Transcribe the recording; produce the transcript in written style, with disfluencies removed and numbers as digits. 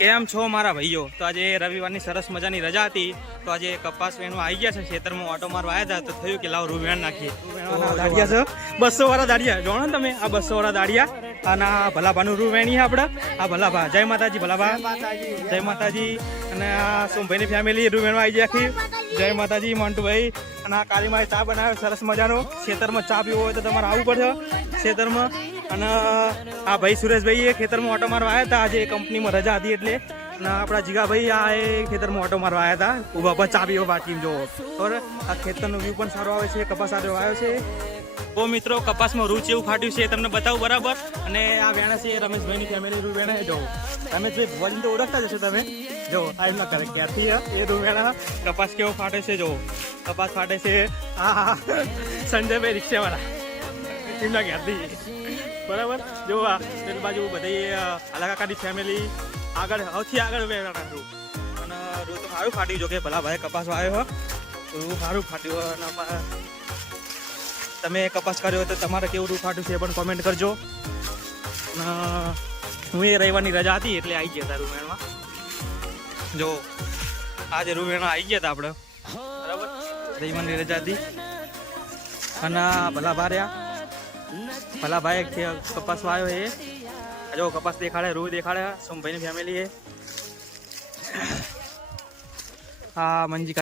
કેમ છો મારા ભાઈઓ? તો આજે રવિવારની સરસ મજાની રજા હતી, તો આજે કપાસ વેણવા આવી ગયા છે. ખેતરમાં ઓટો મારવા આવ્યા હતા, તો થયું કે લાવ રૂ વેણ નાખીએ. દાડિયા છે 200 વાળા દાડિયા, જાણો ને તમે? આ 200 વાળા દાડિયા અને આ ભલાભાનું રૂ વેણી આપણે. આ ભલાભા, જય માતાજી ભલાભા, જય માતાજી. અને આ સોમભાઈની ફેમિલી રૂ વેણવા આવી ગયા આખી. જય માતાજી મોન્ટુભાઈ. અને આ કાળીમાએ ચા બનાવ્યો સરસ મજાનો. ખેતરમાં ચા પીવો હોય તો તમારે આવવું પડશે ખેતરમાં. અને આ ભાઈ સુરેશભાઈ એ ખેતરમાં ઓટો મારવા આવ્યા હતા. આજે કંપનીમાં રજા હતી એટલે. અને આપણા જીગાભાઈ આ એ ખેતરમાં ઓટો મારવા આવ્યા હતા. ઊભા પર ચા પીવો બાકી જોવો. બરાબર, આ ખેતરનો વ્યૂ પણ સારો આવે છે. કપાસ સારો આવ્યો છે. તો મિત્રો, કપાસમાં રૂ એવું ફાટ્યું છે તમને બતાવું બરાબર. અને આ વેણા છે રમેશભાઈની ફેમિલી રૂ વેણા જો. રમેશભાઈ ભુવાજી તો ઓળખતા જશો તમે. જો આ એમના કરે ક્યારથી એ રૂ વેણા. કપાસ કેવો ફાટે છે જો. કપાસ ફાટે છે. હા સંજયભાઈ રિક્ષાવાળા એમના ક્યારથી બરાબર. જો આ પેલી બાજુ બધી અલાકાની ફેમિલી આગળ સૌથી આગળ વેણા રૂ. અને રૂ તો સારું ફાટ્યું. જો કે ભલા ભાઈ કપાસ આવ્યો રૂ સારું ફાટ્યું. અને તમે કપાસ કર્યો તો તમારે કેવું રૂ ફાટ્યું છે એ પણ કોમેન્ટ કરજો. હું એ રવિવારની રજા હતી એટલે આવી ગયા હતા રૂ વેણમાં. જો આજે રૂ વેણમાં આવી ગયા હતા આપણે બરાબર. રવિવારની રજા હતી. અને ભલા ભાર્યા ભલા ભાઈ કપાસ આવ્યો એ જો કપાસ દેખાડે, રૂ દેખાડે. સોમભાઈની ફેમિલી એ આ મંજી